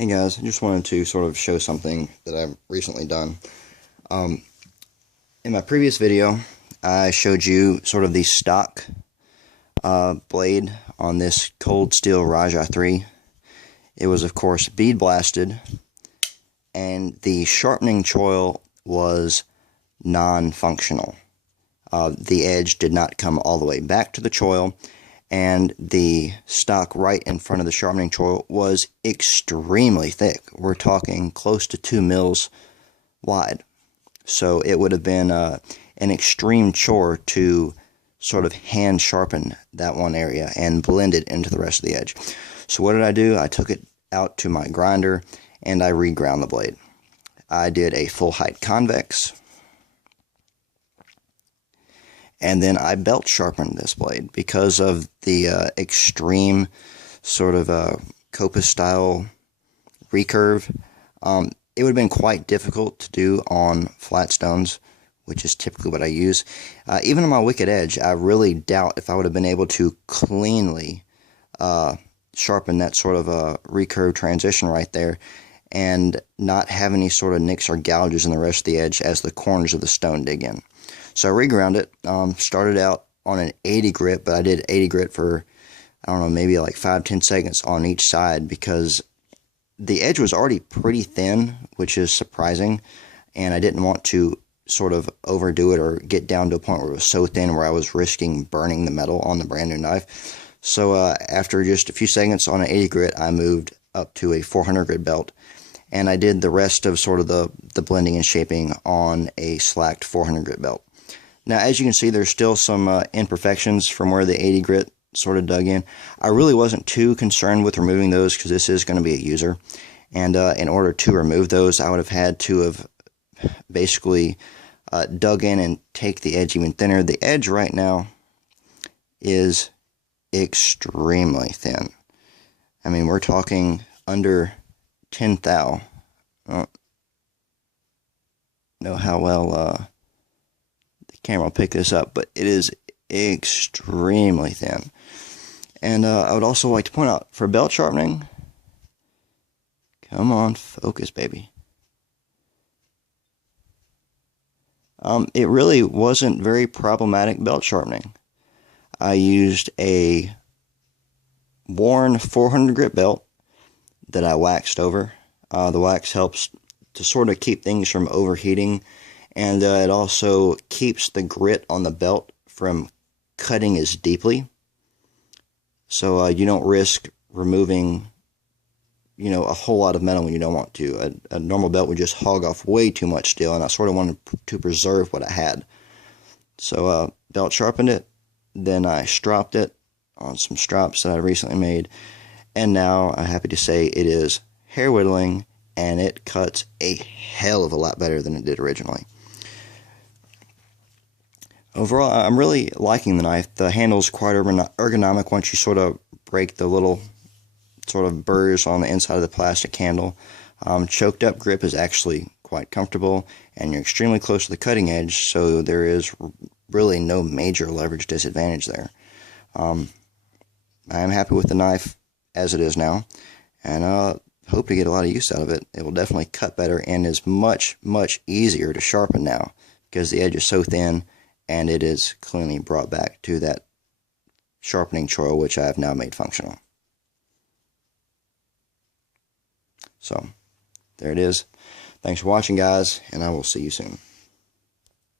Hey guys, I just wanted to sort of show something that I've recently done. In my previous video, I showed you sort of the stock blade on this Cold Steel Rajah III. It was, of course, bead blasted, and the sharpening choil was non-functional. The edge did not come all the way back to the choil, and the stock right in front of the sharpening choil was extremely thick. We're talking close to 2 mils wide. So it would have been an extreme chore to sort of hand sharpen that one area and blend it into the rest of the edge. So what did I do? I took it out to my grinder and I reground the blade. I did a full height convex, and then I belt sharpened this blade because of the extreme sort of Copa style recurve. It would have been quite difficult to do on flat stones, which is typically what I use. Even on my wicked edge, I really doubt if I would have been able to cleanly sharpen that sort of a recurve transition right there and not have any sort of nicks or gouges in the rest of the edge as the corners of the stone dig in. So I reground it, started out on an 80 grit, but I did 80 grit for, I don't know, maybe like 5-10 seconds on each side because the edge was already pretty thin, which is surprising, and I didn't want to sort of overdo it or get down to a point where it was so thin where I was risking burning the metal on the brand new knife. So after just a few seconds on an 80 grit, I moved up to a 400 grit belt, and I did the rest of sort of the blending and shaping on a slacked 400 grit belt. Now, as you can see, there's still some imperfections from where the 80 grit sort of dug in. I really wasn't too concerned with removing those because this is going to be a user. And in order to remove those, I would have had to have basically dug in and take the edge even thinner. The edge right now is extremely thin. I mean, we're talking under 10 thou. I don't know how well the camera will pick this up, but it is extremely thin. And I would also like to point out, for belt sharpening, come on, focus, baby. It really wasn't very problematic belt sharpening. I used a worn 400 grit belt that I waxed over. The wax helps to sort of keep things from overheating, and it also keeps the grit on the belt from cutting as deeply. So you don't risk removing, a whole lot of metal when you don't want to. A normal belt would just hog off way too much steel, and I sort of wanted to preserve what I had. So belt sharpened it, then I stropped it on some strops that I recently made, and now I'm happy to say it is hair whittling, and it cuts a hell of a lot better than it did originally. Overall, I'm really liking the knife. The handle is quite ergonomic once you sort of break the little sort of burrs on the inside of the plastic handle. Choked up grip is actually quite comfortable, and you're extremely close to the cutting edge, so there is really no major leverage disadvantage there. I am happy with the knife as it is now, and hope to get a lot of use out of it. It will definitely cut better and is much, much easier to sharpen now because the edge is so thin, and it is cleanly brought back to that sharpening choil, which I have now made functional. So, there it is. Thanks for watching, guys, and I will see you soon.